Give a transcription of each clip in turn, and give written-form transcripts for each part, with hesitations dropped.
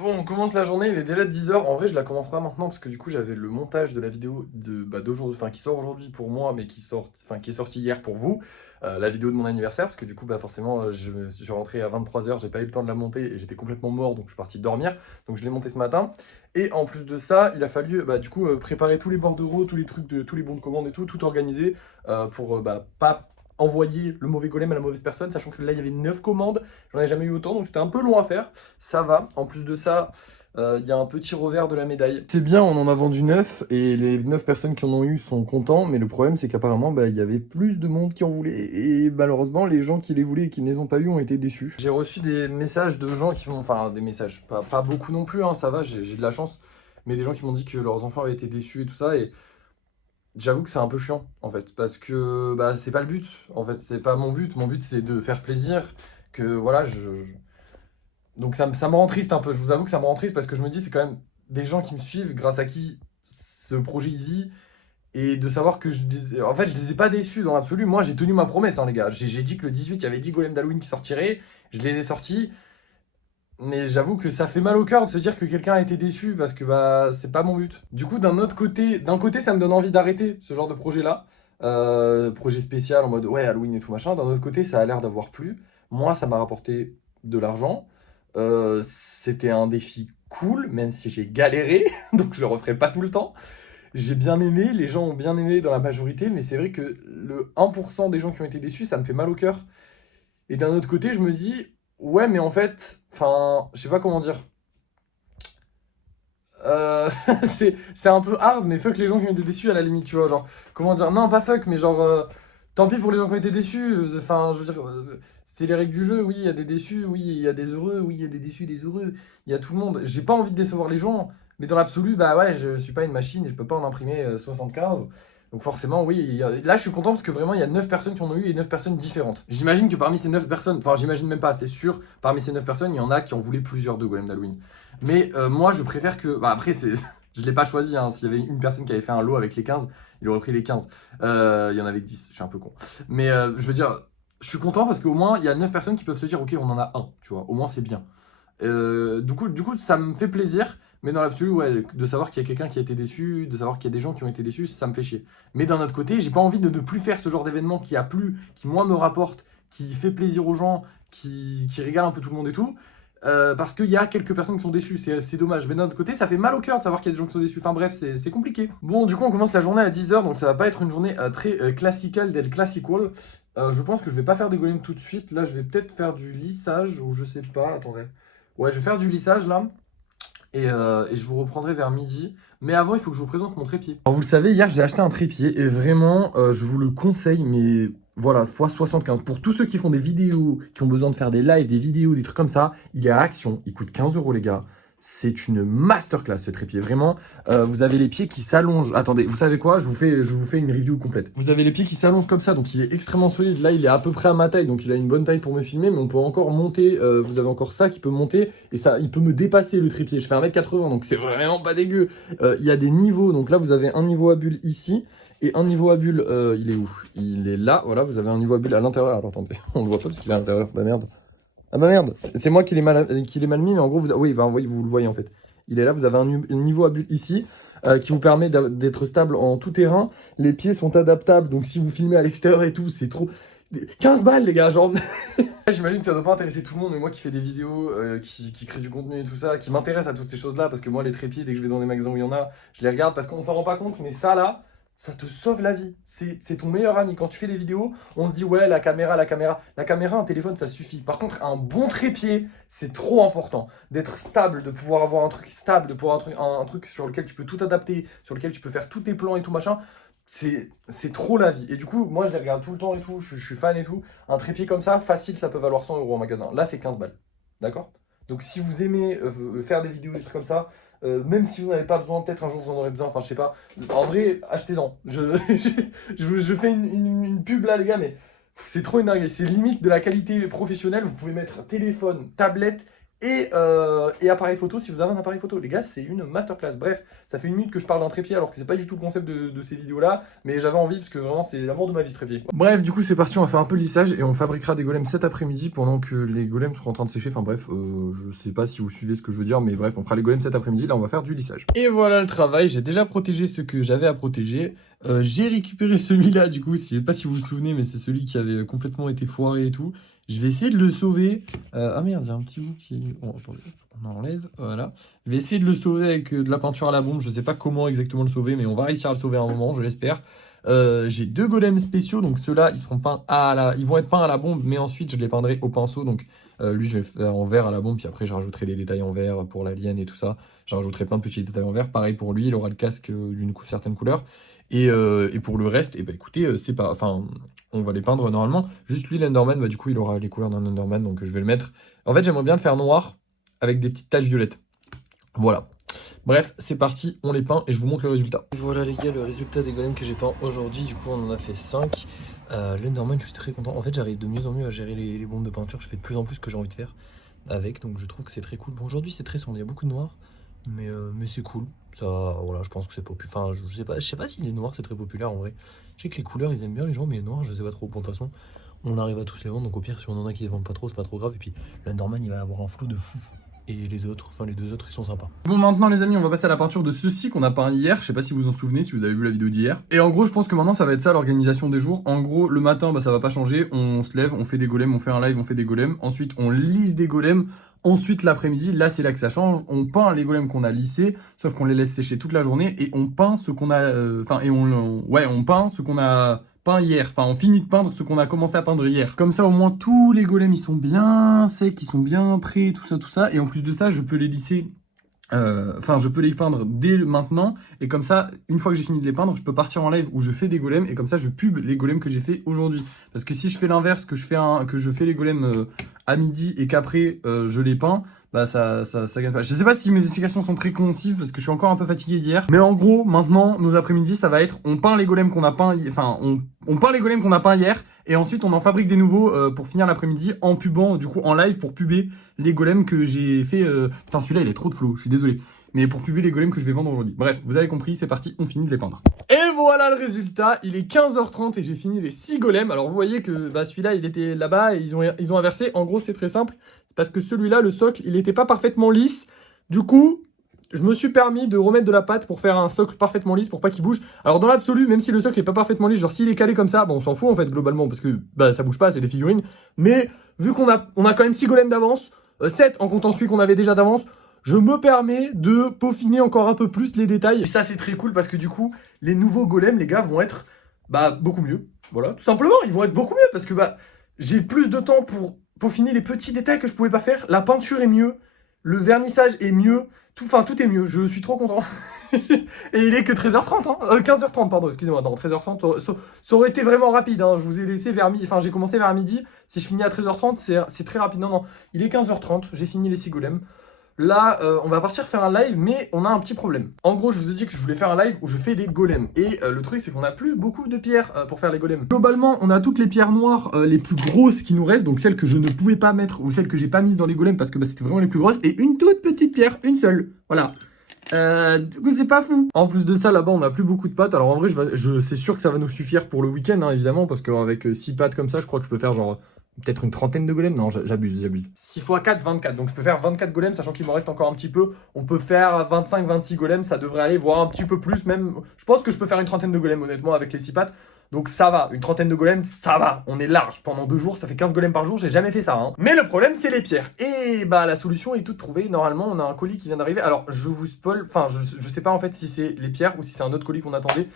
Bon, on commence la journée, il est déjà 10 h. En vrai, je la commence pas maintenant parce que du coup, j'avais le montage de la vidéo d'aujourd'hui, enfin qui sort aujourd'hui pour moi, mais qui est sorti hier pour vous. La vidéo de mon anniversaire, parce que du coup, bah forcément, je suis rentré à 23 h, j'ai pas eu le temps de la monter et j'étais complètement mort, donc je suis parti dormir. Donc je l'ai monté ce matin. Et en plus de ça, il a fallu bah, du coup préparer tous les bordereaux, tous les trucs tous les bons de commande et tout organiser pour bah, pas envoyer le mauvais golem à la mauvaise personne, sachant que là il y avait 9 commandes, j'en ai jamais eu autant, donc c'était un peu long à faire. Ça va. En plus de ça, il y a un petit revers de la médaille. C'est bien, on en a vendu 9 et les 9 personnes qui en ont eu sont contents, mais le problème c'est qu'apparemment bah, il y avait plus de monde qui en voulait et malheureusement les gens qui les voulaient et qui ne les ont pas eu ont été déçus. J'ai reçu des messages de gens qui m'ont, enfin des messages, pas beaucoup non plus, hein, ça va, j'ai de la chance, mais des gens qui m'ont dit que leurs enfants avaient été déçus et tout ça, et j'avoue que c'est un peu chiant en fait, parce que bah, c'est pas le but, en fait, c'est pas mon but c'est de faire plaisir, que voilà, donc ça me rend triste un peu, je vous avoue que ça me rend triste parce que je me dis c'est quand même des gens qui me suivent grâce à qui ce projet il vit et de savoir que en fait je les ai pas déçus dans l'absolu. Moi j'ai tenu ma promesse hein, les gars, j'ai dit que le 18 il y avait 10 golems d'Halloween qui sortiraient, je les ai sortis, mais j'avoue que ça fait mal au cœur de se dire que quelqu'un a été déçu parce que bah c'est pas mon but. Du coup d'un côté ça me donne envie d'arrêter ce genre de projet là, projet spécial en mode ouais Halloween et tout machin. D'un autre côté ça a l'air d'avoir plu, moi ça m'a rapporté de l'argent. C'était un défi cool, même si j'ai galéré, donc je le referai pas tout le temps. J'ai bien aimé, les gens ont bien aimé dans la majorité, mais c'est vrai que le 1% des gens qui ont été déçus, ça me fait mal au cœur. Et d'un autre côté, je me dis, ouais, mais en fait, enfin, je sais pas comment dire. Euh, c'est un peu hard, mais fuck les gens qui ont été déçus à la limite, tu vois. Genre, comment dire, non, pas fuck, mais genre, tant pis pour les gens qui ont été déçus. Enfin, je veux dire, c'est les règles du jeu. Oui, il y a des déçus, oui, il y a des heureux, oui, il y a des déçus, des heureux. Il y a tout le monde. J'ai pas envie de décevoir les gens, mais dans l'absolu, bah ouais, je suis pas une machine et je peux pas en imprimer 75. Donc forcément, oui, là je suis content parce que vraiment il y a 9 personnes qui en ont eu et 9 personnes différentes. J'imagine que parmi ces 9 personnes, enfin j'imagine même pas, c'est sûr, parmi ces 9 personnes, il y en a qui en voulaient plusieurs de Golem d'Halloween. Mais moi, je préfère que. Bah, après, je l'ai pas choisi. Hein. S'il y avait une personne qui avait fait un lot avec les 15, il aurait pris les 15. Il y en avait que 10. Je suis un peu con. Mais je veux dire, je suis content parce qu'au moins, il y a 9 personnes qui peuvent se dire ok, on en a un. Tu vois, au moins, c'est bien. Du coup, ça me fait plaisir. Mais dans l'absolu, ouais, de savoir qu'il y a quelqu'un qui a été déçu, de savoir qu'il y a des gens qui ont été déçus, ça me fait chier. Mais d'un autre côté, j'ai pas envie de ne plus faire ce genre d'événement qui a plu, qui moi me rapporte, qui fait plaisir aux gens, qui régale un peu tout le monde et tout. Parce qu'il y a quelques personnes qui sont déçues, c'est dommage. Mais d'un autre côté, ça fait mal au cœur de savoir qu'il y a des gens qui sont déçus. Enfin bref, c'est compliqué. Bon, du coup, on commence la journée à 10 h, donc ça va pas être une journée très classical del classical. Je pense que je vais pas faire des golems tout de suite. Là, je vais peut-être faire du lissage, ou je sais pas, attendez. Ouais, je vais faire du lissage là. Et je vous reprendrai vers midi. Mais avant, il faut que je vous présente mon trépied. Alors, vous le savez, hier, j'ai acheté un trépied. Et vraiment, je vous le conseille. Mais voilà, fois 75. Pour tous ceux qui font des vidéos, qui ont besoin de faire des lives, des vidéos, des trucs comme ça, il est à Action. Il coûte 15 € les gars. C'est une masterclass ce trépied, vraiment. Vous avez les pieds qui s'allongent. Attendez, vous savez quoi? Je vous fais une review complète. Vous avez les pieds qui s'allongent comme ça, donc il est extrêmement solide. Là, il est à peu près à ma taille, donc il a une bonne taille pour me filmer, mais on peut encore monter. Vous avez encore ça qui peut monter, et ça, il peut me dépasser le trépied. Je fais 1m80, donc c'est vraiment pas dégueu. Il y a des niveaux, donc là, vous avez un niveau à bulle ici, et un niveau à bulle, il est où? Il est là, voilà, vous avez un niveau à bulle à l'intérieur. Alors attendez, on le voit pas parce qu'il est à l'intérieur, bah merde. Ah bah merde, c'est moi qui l'ai mal mis, mais en gros, oui, bah, oui, vous le voyez en fait. Il est là, vous avez un niveau à bulle ici, qui vous permet d'être stable en tout terrain. Les pieds sont adaptables, donc si vous filmez à l'extérieur et tout, c'est trop... 15 balles les gars, genre... J'imagine que ça doit pas intéresser tout le monde, mais moi qui fais des vidéos, qui crée du contenu et tout ça, qui m'intéresse à toutes ces choses-là, parce que moi les trépieds, dès que je vais dans des magasins où il y en a, je les regarde parce qu'on s'en rend pas compte, mais ça là, ça te sauve la vie. C'est ton meilleur ami. Quand tu fais des vidéos, on se dit ouais, la caméra, la caméra. La caméra, un téléphone, ça suffit. Par contre, un bon trépied, c'est trop important. D'être stable, de pouvoir avoir un truc stable, de pouvoir un truc sur lequel tu peux tout adapter, sur lequel tu peux faire tous tes plans et tout machin. C'est trop la vie. Et du coup, moi, je les regarde tout le temps et tout. Je suis fan et tout. Un trépied comme ça, facile, ça peut valoir 100 € en magasin. Là, c'est 15 balles. D'accord? Donc, si vous aimez faire des vidéos, des trucs comme ça, même si vous n'avez pas besoin, peut-être un jour vous en aurez besoin, enfin, je sais pas. En vrai, achetez-en. Je fais une pub là, les gars, mais c'est trop énervé. C'est limite de la qualité professionnelle. Vous pouvez mettre téléphone, tablette et appareil photo si vous avez un appareil photo. Les gars, c'est une masterclass. Bref, ça fait 1 minute que je parle d'un trépied alors que c'est pas du tout le concept de ces vidéos-là, mais j'avais envie parce que vraiment c'est l'amour de ma vie ce trépied. Bref, du coup c'est parti, on va faire un peu de lissage et on fabriquera des golems cet après-midi pendant que les golems seront en train de sécher. Enfin bref, je sais pas si vous suivez ce que je veux dire, mais bref, on fera les golems cet après-midi. Là, on va faire du lissage. Et voilà le travail, j'ai déjà protégé ce que j'avais à protéger. J'ai récupéré celui-là, du coup, je sais pas si vous vous souvenez, mais c'est celui qui avait complètement été foiré et tout. Je vais essayer de le sauver. Ah merde, il y a un petit bout qui... Oh, attendez, on enlève, voilà. Je vais essayer de le sauver avec de la peinture à la bombe. Je sais pas comment exactement le sauver, mais on va réussir à le sauver à un moment, je l'espère. J'ai 2 golems spéciaux, donc ceux-là, ils seront peints ils vont être peints à la bombe, mais ensuite, je les peindrai au pinceau. Donc lui, je vais le faire en vert à la bombe, puis après, je rajouterai les détails en vert pour l'alien et tout ça. Je rajouterai plein de petits détails en vert. Pareil pour lui, il aura le casque d'une certaine couleur. Et pour le reste, eh ben, écoutez, c'est pas... Enfin, on va les peindre normalement. Juste lui, l'Enderman, bah, du coup, il aura les couleurs d'un Enderman, donc je vais le mettre. En fait, j'aimerais bien le faire noir avec des petites taches violettes. Voilà. Bref, c'est parti, on les peint et je vous montre le résultat. Voilà les gars, le résultat des golems que j'ai peints aujourd'hui. Du coup, on en a fait 5. L'Enderman, je suis très content. En fait, j'arrive de mieux en mieux à gérer les bombes de peinture. Je fais de plus en plus ce que j'ai envie de faire avec, donc je trouve que c'est très cool. Bon, aujourd'hui, c'est très sombre, il y a beaucoup de noir. Mais c'est cool, ça, voilà, je pense que c'est populaire. Enfin, je sais pas si les noirs c'est très populaire en vrai. Je sais que les couleurs ils aiment bien les gens, mais les noirs je sais pas trop. Bon, de toute façon, on arrive à tous les vendre, donc au pire, si on en a qui se vendent pas trop, c'est pas trop grave. Et puis, l'Enderman il va avoir un flou de fou. Et les autres, enfin les 2 autres, ils sont sympas. Bon, maintenant les amis, on va passer à la peinture de ceux-ci qu'on a peint hier. Je sais pas si vous vous en souvenez, si vous avez vu la vidéo d'hier. Et en gros, je pense que maintenant ça va être ça l'organisation des jours. En gros, le matin, bah ça va pas changer. On se lève, on fait des golems, on fait un live, on fait des golems. Ensuite, on lisse des golems. Ensuite, l'après-midi, là, c'est là que ça change. On peint les golems qu'on a lissés, sauf qu'on les laisse sécher toute la journée et on peint ce qu'on a. On peint ce qu'on a peint hier. Enfin, on finit de peindre ce qu'on a commencé à peindre hier. Comme ça, au moins, tous les golems, ils sont bien secs, ils sont bien prêts, tout ça, tout ça. Et en plus de ça, je peux les lisser. Je peux les peindre dès maintenant, et comme ça, une fois que j'ai fini de les peindre, je peux partir en live où je fais des golems, et comme ça, je pub les golems que j'ai fait aujourd'hui. Parce que si je fais l'inverse, que je fais les golems à midi et qu'après je les peins, bah ça gagne pas. Je sais pas si mes explications sont très concises parce que je suis encore un peu fatigué d'hier. Mais en gros, maintenant, nos après-midi, ça va être on peint les golems qu'on a peints, on peint les golems qu'on a peints hier, et ensuite on en fabrique des nouveaux pour finir l'après-midi en pubant, du coup en live pour puber les golems que j'ai fait. Putain, celui-là il est trop de flow, je suis désolé. Mais pour publier les golems que je vais vendre aujourd'hui. Bref, vous avez compris, c'est parti, on finit de les peindre. Et voilà le résultat, il est 15h30 et j'ai fini les 6 golems. Alors vous voyez que bah, celui-là il était là-bas et ils ont inversé. En gros c'est très simple, parce que celui-là, le socle, il n'était pas parfaitement lisse. Du coup, je me suis permis de remettre de la pâte pour faire un socle parfaitement lisse pour pas qu'il bouge. Alors dans l'absolu, même si le socle n'est pas parfaitement lisse, genre s'il est calé comme ça, bon on s'en fout en fait globalement, parce que bah, ça bouge pas, c'est des figurines. Mais vu qu'on a quand même 6 golems d'avance, 7 en comptant celui qu'on avait déjà d'avance, je me permets de peaufiner encore un peu plus les détails. Et ça c'est très cool parce que du coup, les nouveaux golems, les gars, vont être beaucoup mieux. Voilà, tout simplement, ils vont être beaucoup mieux parce que j'ai plus de temps pour peaufiner les petits détails que je pouvais pas faire. La peinture est mieux, le vernissage est mieux, tout est mieux. Je suis trop content. Et il est que 13h30, hein. 15h30, pardon, excusez-moi. Non, 13h30, ça aurait été vraiment rapide, hein. Je vous ai laissé vers midi, j'ai commencé vers midi. Si je finis à 13h30, c'est très rapide. Non, il est 15h30, j'ai fini les 6 golems. Là, on va partir faire un live, mais on a un petit problème. En gros, je vous ai dit que je voulais faire un live où je fais des golems. Et le truc, c'est qu'on n'a plus beaucoup de pierres pour faire les golems. Globalement, on a toutes les pierres noires les plus grosses qui nous restent. Donc celles que je ne pouvais pas mettre ou celles que j'ai pas mises dans les golems parce que c'était vraiment les plus grosses. Et une toute petite pierre, une seule. Voilà. Du coup, c'est pas fou. En plus de ça, là-bas, on n'a plus beaucoup de pâtes. Alors en vrai, c'est sûr que ça va nous suffire pour le week-end, hein, évidemment. Parce qu'avec 6 pâtes comme ça, je crois que je peux faire genre... peut-être une trentaine de golems. Non, j'abuse. 6 x 4, 24. Donc je peux faire 24 golems, sachant qu'il m'en reste encore un petit peu. On peut faire 25, 26 golems. Ça devrait aller, voire un petit peu plus même. Je pense que je peux faire une trentaine de golems, honnêtement, avec les 6 pattes. Donc ça va, une trentaine de golems, ça va. On est large. Pendant 2 jours, ça fait 15 golems par jour. J'ai jamais fait ça, hein. Mais le problème, c'est les pierres. Et la solution est toute trouvée. Normalement, on a un colis qui vient d'arriver. Alors, je vous spoil. Enfin, je sais pas en fait si c'est les pierres ou si c'est un autre colis qu'on attendait,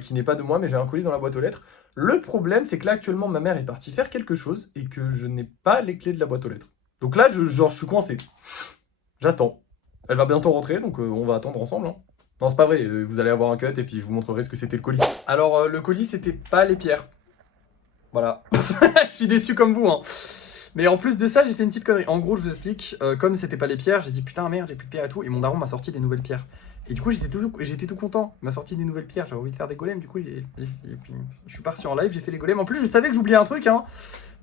qui n'est pas de moi, mais j'ai un colis dans la boîte aux lettres. Le problème, c'est que là, actuellement, ma mère est partie faire quelque chose et que je n'ai pas les clés de la boîte aux lettres. Donc là, je suis coincé. J'attends. Elle va bientôt rentrer, donc on va attendre ensemble, hein. Non, c'est pas vrai, vous allez avoir un cut et puis je vous montrerai ce que c'était le colis. Alors, le colis, c'était pas les pierres. Voilà. Je suis déçu comme vous, hein. Mais en plus de ça, j'ai fait une petite connerie. En gros, je vous explique, comme c'était pas les pierres, j'ai dit putain, merde, j'ai plus de pierres et tout. Et mon daron m'a sorti des nouvelles pierres. Et du coup, j'étais tout content. Il m'a sorti des nouvelles pierres. J'avais envie de faire des golems. Du coup, je suis parti en live, j'ai fait les golems. En plus, je savais que j'oubliais un truc, hein.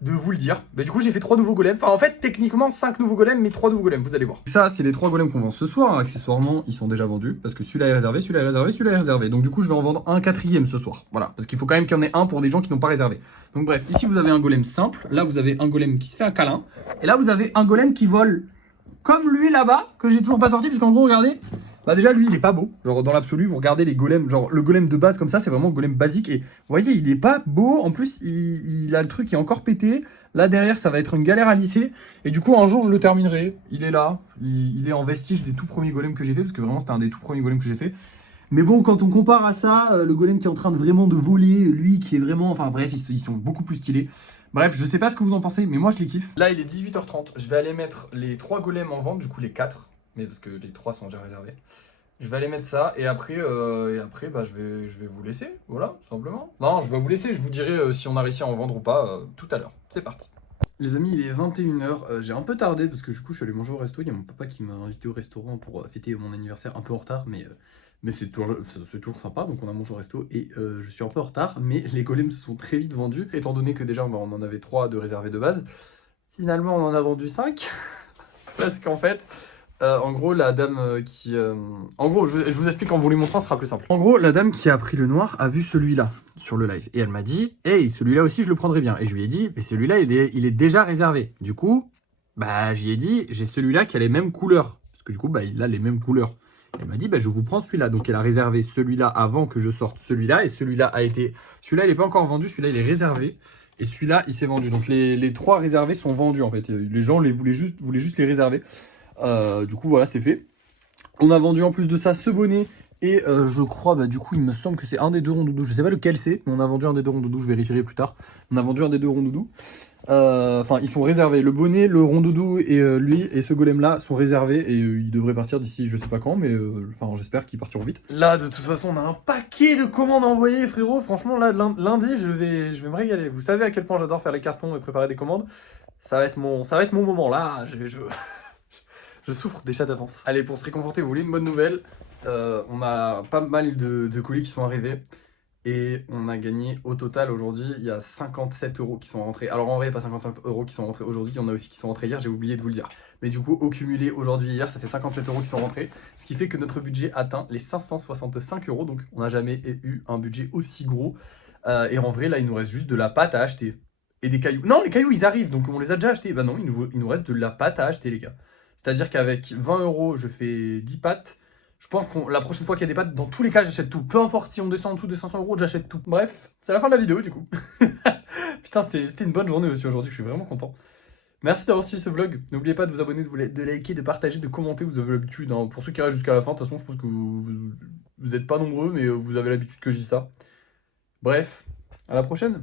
de vous le dire. Bah, du coup, j'ai fait 3 nouveaux golems. Enfin, en fait, techniquement, 5 nouveaux golems, mais 3 nouveaux golems, vous allez voir. Ça, c'est les 3 golems qu'on vend ce soir. Hein. Accessoirement, ils sont déjà vendus. Parce que celui-là est réservé, celui-là est réservé, celui-là est réservé. Donc, du coup, je vais en vendre un 4e ce soir. Voilà. Parce qu'il faut quand même qu'il y en ait un pour des gens qui n'ont pas réservé. Donc, bref, ici, vous avez un golem simple. Là, vous avez un golem qui se fait un câlin. Et là, vous avez un golem qui vole. Comme lui là-bas, que j'ai toujours pas sorti. Parce qu'en gros, regardez. Bah déjà lui il est pas beau, genre dans l'absolu vous regardez les golems, genre le golem de base comme ça c'est vraiment le golem basique et vous voyez il est pas beau, en plus il a le truc qui est encore pété, là derrière ça va être une galère à lisser et du coup un jour je le terminerai, il est là, il est en vestige des tout premiers golems que j'ai fait parce que vraiment c'était un des tout premiers golems que j'ai fait. Mais bon quand on compare à ça, le golem qui est en train de vraiment de voler, lui qui est vraiment, enfin bref ils sont beaucoup plus stylés. Bref, je sais pas ce que vous en pensez, mais moi je les kiffe. Là il est 18h30, je vais aller mettre les 3 golems en vente, du coup les 4. Mais parce que les 3 sont déjà réservés. Je vais aller mettre ça et après bah, je vais vous laisser, voilà, tout simplement. Non, je vais vous laisser, je vous dirai si on a réussi à en vendre ou pas tout à l'heure. C'est parti. Les amis, il est 21h, j'ai un peu tardé parce que du coup je suis allé manger au resto, il y a mon papa qui m'a invité au restaurant pour fêter mon anniversaire un peu en retard, mais c'est toujours sympa, donc on a mangé au resto et je suis un peu en retard, mais les golems se sont très vite vendus, étant donné que déjà bah, on en avait 3 de réservés de base, finalement on en a vendu 5, parce qu'en fait... en gros, la dame En gros, je vous explique en vous les montrant, ce sera plus simple. En gros, la dame qui a pris le noir a vu celui-là sur le live. Et elle m'a dit, hey, celui-là aussi, je le prendrais bien. Et je lui ai dit, mais celui-là, il est déjà réservé. Du coup, bah, j'y ai dit, j'ai celui-là qui a les mêmes couleurs. Parce que du coup, bah, il a les mêmes couleurs. Elle m'a dit, bah, je vous prends celui-là. Donc, elle a réservé celui-là avant que je sorte celui-là. Et celui-là a été... Celui-là, il n'est pas encore vendu. Celui-là, il est réservé. Et celui-là, il s'est vendu. Donc, les 3 réservés sont vendus, en fait. Les gens voulaient juste les réserver. Du coup voilà c'est fait. On a vendu en plus de ça ce bonnet et je crois bah du coup il me semble que c'est un des 2 rondoudous, je sais pas lequel c'est mais on a vendu un des 2 rondoudous, je vérifierai plus tard. On a vendu un des 2 rondoudous, enfin ils sont réservés, le bonnet, le rondoudou et lui et ce golem là sont réservés et ils devraient partir d'ici je sais pas quand mais enfin j'espère qu'ils partiront vite. Là de toute façon on a un paquet de commandes envoyées frérot, franchement là lundi je vais me régaler, vous savez à quel point j'adore faire les cartons et préparer des commandes, ça va être mon moment là, je souffre déjà d'avance. Allez, pour se réconforter, vous voulez une bonne nouvelle, on a pas mal de colis qui sont arrivés. Et on a gagné au total aujourd'hui, il y a 57 € qui sont rentrés. Alors en vrai, il n'y a pas 55 € qui sont rentrés aujourd'hui, il y en a aussi qui sont rentrés hier, j'ai oublié de vous le dire. Mais du coup, au cumulé, aujourd'hui et hier, ça fait 57 € qui sont rentrés. Ce qui fait que notre budget atteint les 565 €. Donc on n'a jamais eu un budget aussi gros. Et en vrai, là, il nous reste juste de la pâte à acheter. Et des cailloux. Non, les cailloux, ils arrivent, donc on les a déjà achetés. Bah non, il nous reste de la pâte à acheter, les gars. C'est-à-dire qu'avec 20 €, je fais 10 pâtes. Je pense que la prochaine fois qu'il y a des pâtes, dans tous les cas, j'achète tout. Peu importe si on descend en dessous des 500 €, j'achète tout. Bref, c'est la fin de la vidéo, du coup. Putain, c'était une bonne journée aussi aujourd'hui, je suis vraiment content. Merci d'avoir suivi ce vlog. N'oubliez pas de vous abonner, de liker, de partager, de commenter. Vous avez l'habitude, hein. Pour ceux qui restent jusqu'à la fin, de toute façon, je pense que vous êtes pas nombreux, mais vous avez l'habitude que je dise ça. Bref, à la prochaine.